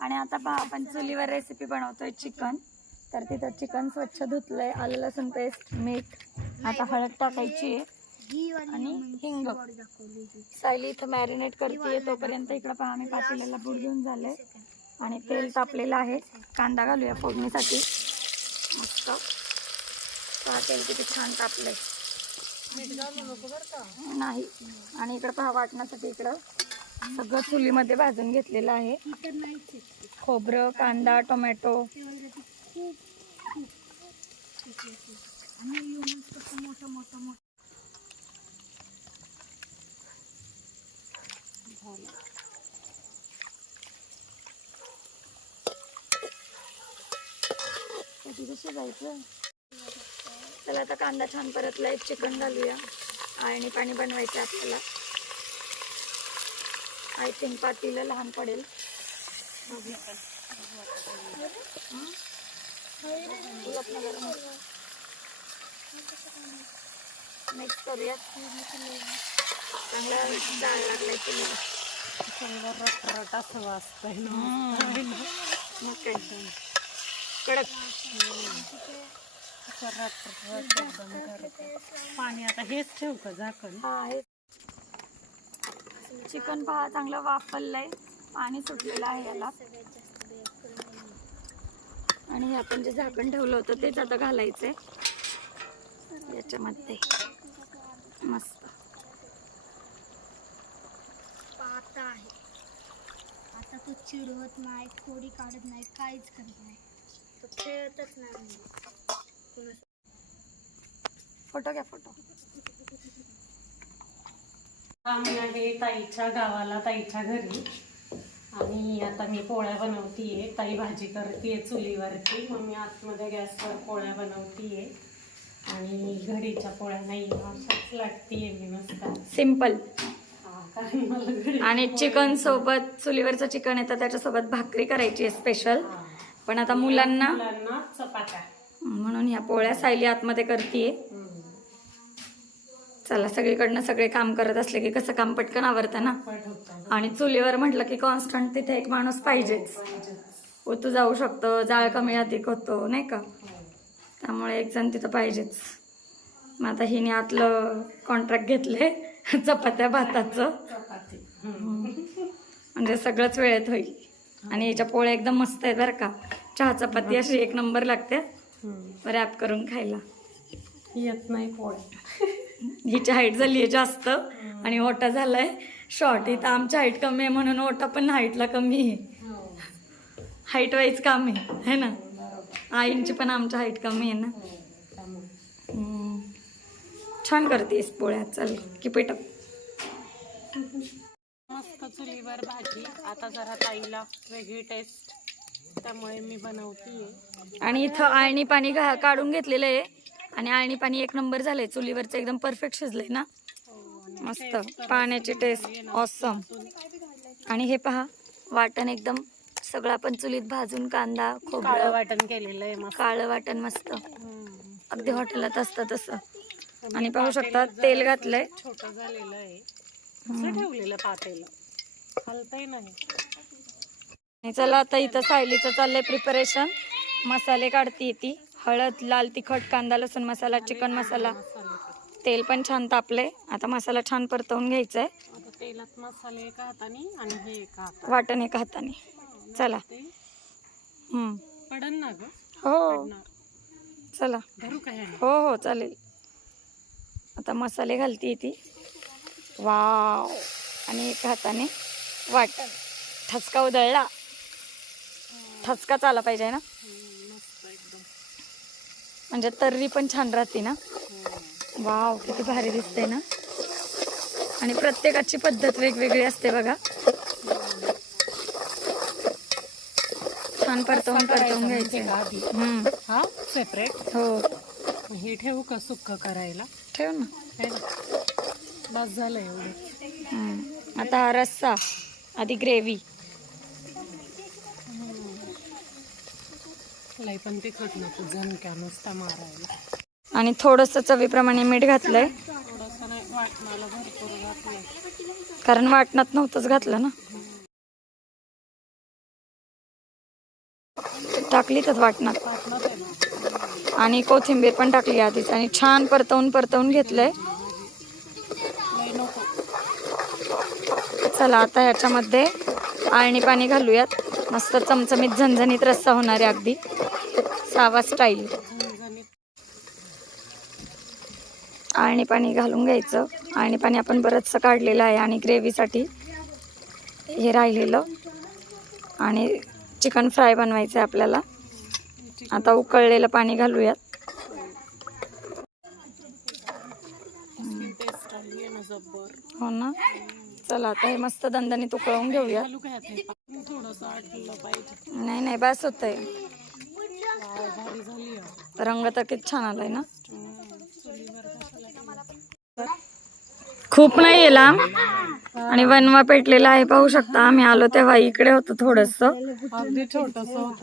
आणि आता पहा आपण चुलीवर रेसिपी बनवतोय चिकन तर तिथं चिकन स्वच्छ धुतलंय आलं लसूण पेस्ट मीठ आता हळद टाकायची आहे. आणि हिंग. सायली इथं मॅरिनेट करते तोपर्यंत इकडं पहा मी पातेल्याला बुड घेऊन झालंय. आणि तेल तापलेलं आहे. कांदा घालूया फोडणीसाठी. मस्त. पहा तेल किती छान तापलंय. नाही. आणि इकडं पहा वाटण्यासाठी इकडं. सगळं चुलीमध्ये भाजून घेतलेलं आहे. खोबरं कांदा टोमॅटो. कसं जायचं चला आता कांदा छान परतला एक चिकन घालूया. आणि पाणी बनवायचं आपल्याला. आय थिंक पातीला लहान पडेल. मिक्स करूया. चांगला डाळ लागलाय तुला असं वाजतंय मग काय कडक. पाणी आता हेच ठेवू का झाकण? हा चिकन पहा चांगलं वाफललंय. पाणी सुटलेलं आहे याला. आणि हे आपण जे झाकण ठेवलं होतं तेच आता घालायचंय. याच्यामध्ये. मस्त. आता आहे. आता तो चिडवत नाही खोडी काढत नाही काहीच करत नाही. तो खेळतच नाही. फोटो घ्या फोटो. आम्ही आहे ताईच्या गावाला ताईच्या घरी. आणि आता मी पोळ्या बनवतीये. ताई भाजी करतीये चुलीवरती. मग मी आतमध्ये गॅसवर पोळ्या बनवतीये. आणि घडीच्या पोळ्या नाही अशाच लागतीये मी नुसता सिंपल कारण मला घडी आणि चिकन सोबत चुलीवरचं चिकन येतं त्याच्यासोबत भाकरी करायची आहे स्पेशल. पण आता मुलांना मुलांना चपात्या. म्हणून ह्या पोळ्या सायली आतमध्ये करतीये. चला सगळीकडनं सगळे काम करत असले की कसं काम पटकन आवरतं ना. आणि चुलीवर म्हटलं की कॉन्स्टंट तिथे एक माणूस पाहिजेच. ओतू जाऊ शकतो जाळ कमी अधिक होतो नाही का. त्यामुळे एक जण तिथं पाहिजेच मग आता हिने आतलं कॉन्ट्रॅक्ट घेतले चपात्या भाताचं. म्हणजे सगळंच वेळेत होईल आणि याच्या पोळ्या एकदम मस्त आहेत बरं का चहा चपाती अशी एक नंबर लागते. रॅप करून खायला येत नाही पोळ्या हिची हाईट झाली आहे जास्त आणि ओटा झालाय. शॉर्ट इथं आमची हाईट कमी आहे म्हणून ओटा पण हाईटला कमी आहे. हो. हाईट वाईज कमी आहे. है ना? आईंची पण आमच्या हाईट कमी आहे ना? हो. छान करतेस पोळ्या. चल की पेटप मस्त चुलीवर भाजी. आता जरा ताईला वेगळी टेस्ट त्यामुळे मी बनवतीये. आणि इथं आळणी पाणी घा काढून घेतलेलं आहे. आणि आळणी पाणी एक नंबर झालंय. चुलीवरचं एकदम परफेक्ट शिजलंय ना? मस्त. पाण्याची टेस्ट ऑसम आणि हे पहा वाटण एकदम सगळं आपण चुलीत भाजून कांदा काळं खोबरं वाटण केलेलं आहे मस्त. काळं वाटण मस्त. हम्म. अगदी हॉटेलात असतं तसं. आणि पाहू शकता तेल घातलंय. छोटं झालेलं आहे. असं ठेवलेलं पातेलं. हलतही नाही आणि चला आता इथं सायलीचं चाललंय प्रिपरेशन मसाले काढती ती. हळद लाल तिखट कांदा लसूण मसाला चिकन मसाला. तेल पण छान तापले आता मसाला छान परतवून घ्यायचा आहे आता तेलात मसाले एका हाताने आणि हे एका हाताने. वाटण एका हाताने. चला. ते हम्म. पडन ना ग? हो. पडणार. चला. धरू काय हो हो चालेल. आता मसाले घालते ती. वाव. आणि एका हाताने वाटण. ठसका उधळला. ठसकाच आला पाहिजे ना? म्हणजे तर्री पण छान राहते ना. वाव किती भारी दिसते ना? आणि प्रत्येकाची पद्धत वेगवेगळी असते बघा. छान परतवून परतवून घ्यायचे. आधी. हम्म. हा? सेपरेट हो. हे ठेवू का सुक्क करायला? ठेव ना. है बस झालं एवढे. आता हा रस्सा आधी ग्रेव्ही लय पण तिखट नको झणक्या नुसता मारायला. आणि थोडंसं चवीप्रमाणे मीठ घातलंय. थोडंसं नाही वाटणाला भरपूर घातलं कारण वाटणात नव्हतंच घातलं ना. टाकली तर आहे ना आणि कोथिंबीर पण टाकली आधीच. आणि छान परतवून परतवून घेतलंय. नको. चला आता ह्याच्यामध्ये आळणी पाणी घालूयात. मस्त चमचमीत झणझणीत रस्सा होणार आहे अगदी. सावा स्टाईल. आळणी पाणी घालून घ्यायचं. आळणी पाणी आपण बरंचसं काढलेलं आहे आणि ग्रेव्हीसाठी हे राहिलेलं. आणि चिकन फ्राय बनवायचं आहे आपल्याला. आता उकळलेलं पाणी घालूयात. हो ना? चला आता हे मस्त दणदणीत उकळवून घेऊया नाही नाही बस झाली आहे. रंग तर किती छान आलाय ना? खूप नाही लांब आणि वनवा पेटलेला आहे पाहू शकता आम्ही. आलो तेव्हा इकडे होतं थोडस.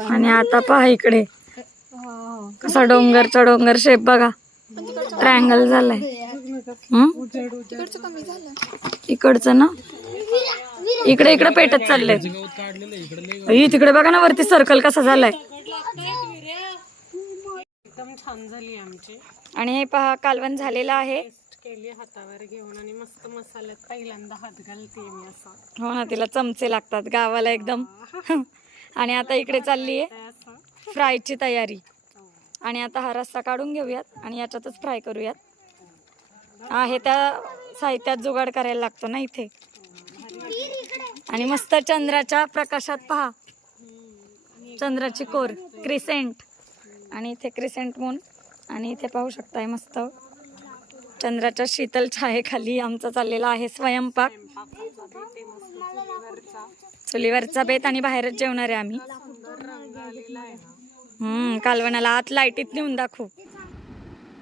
आणि आता पहा इकडे. कसा डोंगरचा डोंगर शेप बघा. ट्रायंगल झालाय? इकडचं ना? इकडे इकडे पेटत चाललंय तिकडे बघा ना वरती सर्कल कसा झालाय. छान झाली आमची. आणि हे पहा कालवण झालेलं आहे. टेस्ट केली हातावर घेऊन आणि मस्त मसाल्यात पहिल्यांदा हात घालते मी असा. हो ना तिला चमचे लागतात गावाला एकदम. आणि आता इकडे चालली आहे फ्रायची तयारी. आणि आता हा रस्सा काढून घेऊयात आणि याच्यातच फ्राय करूयात. आहे त्या साहित्यात जुगाड करायला लागतो ना इथे. आणि मस्त चंद्राच्या प्रकाशात पहा. चंद्राची कोर क्रिसेंट. आणि इथे क्रिसेंट मून. आणि इथे पाहू शकताय मस्त. चंद्राच्या शीतल छायेखाली आमचा चाललेला आहे स्वयंपाक. चुलीवरचा बेत आणि बाहेरच जेवणार आहे आम्ही. हम्म कालवणाला आत लाईटीत नेऊन दाखवू.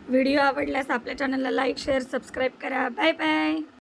व्हिडिओ आवडल्यास आपल्या चॅनलला लाईक शेअर सबस्क्राईब करा. Bye bye